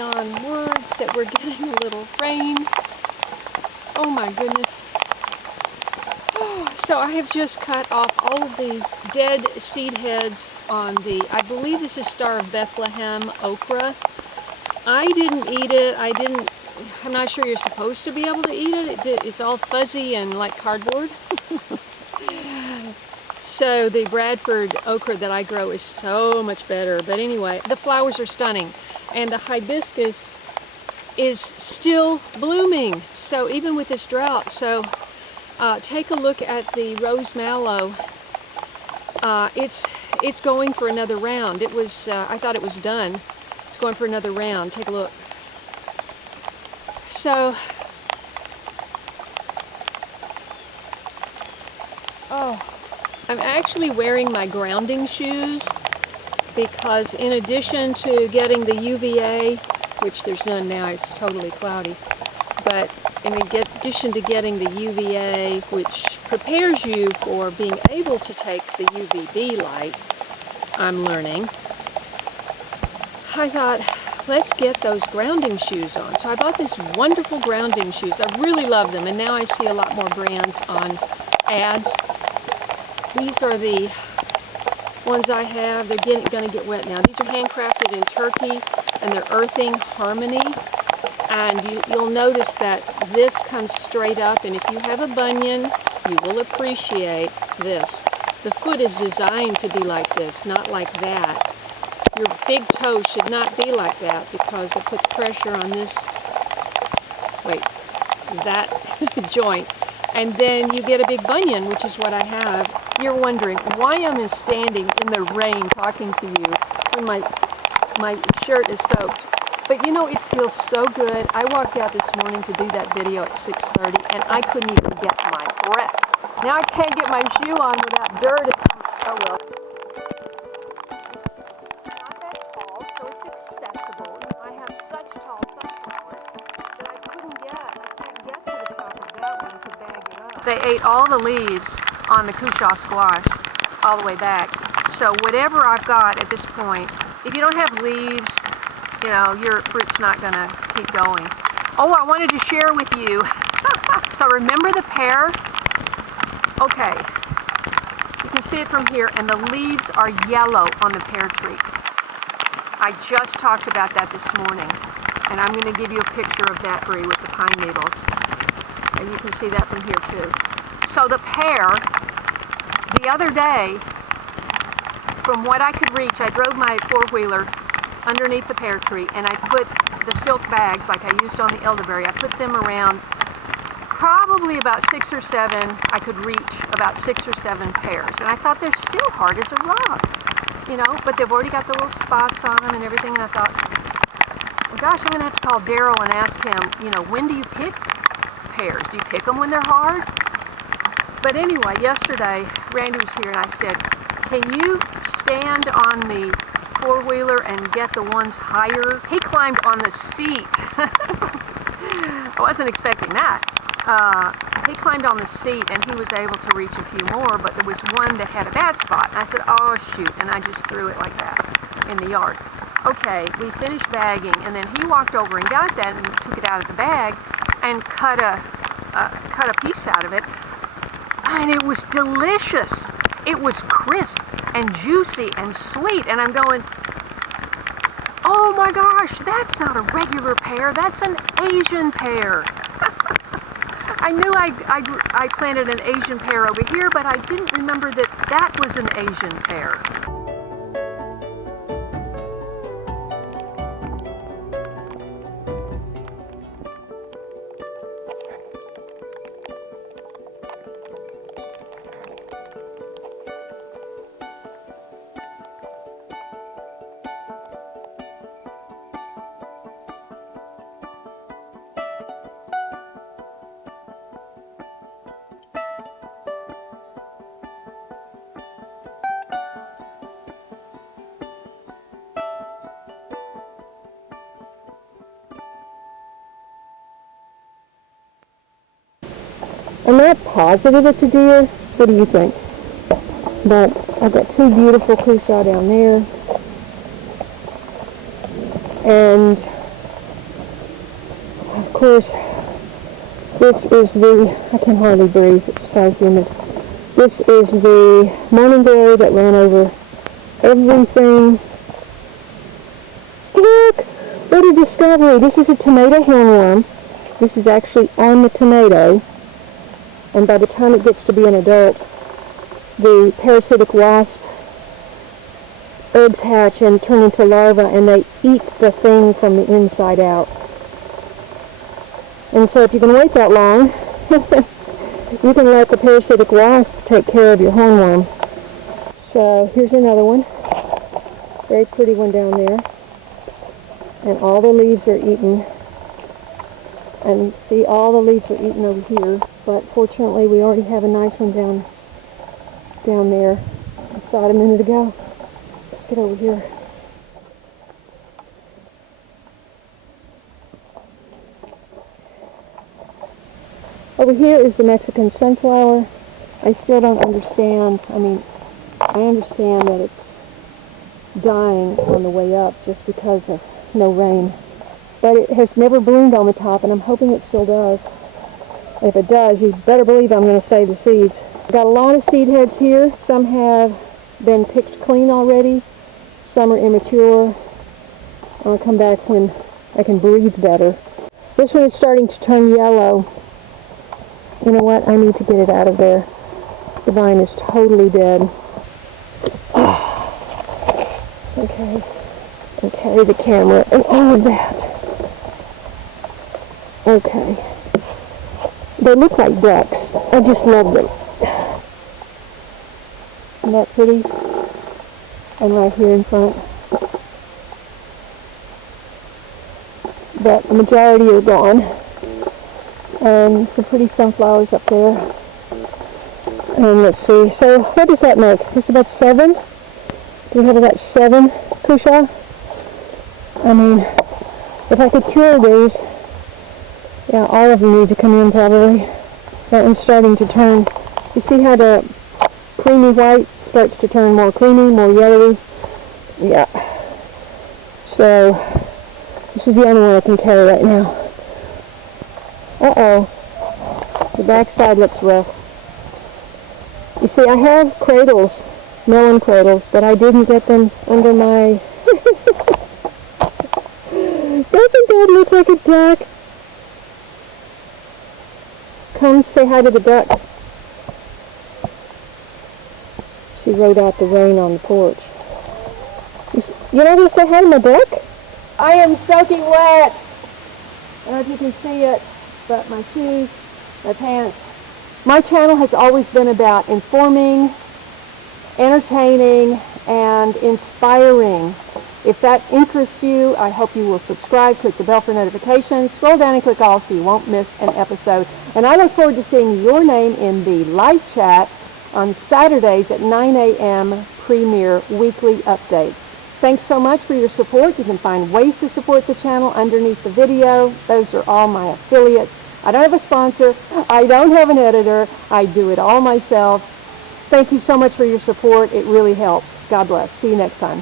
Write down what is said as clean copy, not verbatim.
On words that we're getting a little rain. Oh my goodness. So I have just cut off all of the dead seed heads on the, I believe this is Star of Bethlehem okra. I didn't eat it. I'm not sure you're supposed to be able to eat it. It's all fuzzy and like cardboard. So the Bradford okra that I grow is so much better. But anyway, the flowers are stunning. And the hibiscus is still blooming. So even with this drought, so take a look at the rose mallow. It's going for another round. It was, I thought it was done. It's going for another round. Take a look. So, I'm actually wearing my grounding shoes because in addition to getting the UVA, which there's none now, it's totally cloudy, but in addition to getting the UVA, which prepares you for being able to take the UVB light, I'm learning, I thought, let's get those grounding shoes on. So I bought these wonderful grounding shoes. I really love them, and now I see a lot more brands on ads. These are the ones I have. They're going to get wet now. These are handcrafted in Turkey, and they're Earthing Harmony. And you'll notice that this comes straight up, and if you have a bunion, you will appreciate this. The foot is designed to be like this, not like that. Your big toe should not be like that because it puts pressure on this, that joint. And then you get a big bunion, which is what I have. You're wondering why I'm standing in the rain talking to you when my shirt is soaked. But you know, it feels so good. I walked out this morning to do that video at 6:30 and I couldn't even get my breath. Now I can't get my shoe on without dirt. Oh well. Not that tall, so it's accessible. I have such tall sunflowers that I can't get to the top of that one to bag it up. They ate all the leaves on the Cushaw squash all the way back. So whatever I've got at this point, if you don't have leaves, you know, your fruit's not going to keep going. Oh, I wanted to share with you. So remember the pear? Okay. You can see it from here, and the leaves are yellow on the pear tree. I just talked about that this morning, and I'm going to give you a picture of that for you with the pine needles. And you can see that from here too. So the pear, the other day, from what I could reach, I drove my four-wheeler underneath the pear tree, and I put the silk bags like I used on the elderberry. I put them around probably about 6 or 7. I could reach about 6 or 7 pears, and I thought they're still hard as a rock, you know, but they've already got the little spots on them and everything. And I thought, well, gosh, I'm going to have to call Daryl and ask him, you know, when do you pick pears? Do you pick them when they're hard? But anyway, yesterday Randy was here, and I said, can you stand on the four-wheeler and get the ones higher? He climbed on the seat. I wasn't expecting that. He climbed on the seat and he was able to reach a few more, but there was one that had a bad spot. And I said, oh shoot, and I just threw it like that in the yard. Okay, we finished bagging, and then he walked over and got that and took it out of the bag and cut a piece out of it, and it was delicious. It was crisp and juicy and sweet, and I'm going, oh my gosh, that's not a regular pear, that's an Asian pear. I knew I planted an Asian pear over here, but I didn't remember that that was an Asian pear. I'm not positive it's a deer. What do you think? But I've got two beautiful Cushaw down there. And course, this is the, I can hardly breathe, it's so humid. This is the morning glory that ran over everything. Look, what a discovery. This is a tomato hornworm. This is actually on the tomato. And by the time it gets to be an adult, the parasitic wasp eggs hatch and turn into larvae, and they eat the thing from the inside out. And so if you can wait that long, you can let the parasitic wasp take care of your hornworm. So here's another one. Very pretty one down there. And all the leaves are eaten. And see, all the leaves are eaten over here. But fortunately, we already have a nice one down there. I saw it a minute ago. Let's get over here. Over here is the Mexican sunflower. I still don't understand. I mean, I understand that it's dying on the way up just because of no rain. But it has never bloomed on the top, and I'm hoping it still does. If it does, you better believe I'm going to save the seeds. I've got a lot of seed heads here. Some have been picked clean already. Some are immature. I'll come back when I can breathe better. This one is starting to turn yellow. You know what? I need to get it out of there. The vine is totally dead. Okay. And carry the camera and all of that. Okay. They look like ducks. I just love them. Isn't that pretty? And right here in front. But the majority are gone. And some pretty sunflowers up there. And let's see. So what does that make? It's about 7? Do we have about 7 Cushaw? I mean, if I could cure these, yeah, all of them need to come in probably. That one's starting to turn. You see how the creamy white starts to turn more creamy, more yellowy? Yeah. So, this is the only one I can carry right now. Uh-oh. The backside looks rough. You see, I have cradles, melon cradles, but I didn't get them under my... Doesn't that look like a duck? Come say hi to the duck. She rode out the rain on the porch. You're not going to say hi to my duck? I am soaking wet. I don't know if you can see it, but my shoes, my pants. My channel has always been about informing, entertaining, and inspiring. If that interests you, I hope you will subscribe, click the bell for notifications, scroll down and click all so you won't miss an episode. And I look forward to seeing your name in the live chat on Saturdays at 9 a.m. Premier weekly updates. Thanks so much for your support. You can find ways to support the channel underneath the video. Those are all my affiliates. I don't have a sponsor. I don't have an editor. I do it all myself. Thank you so much for your support. It really helps. God bless. See you next time.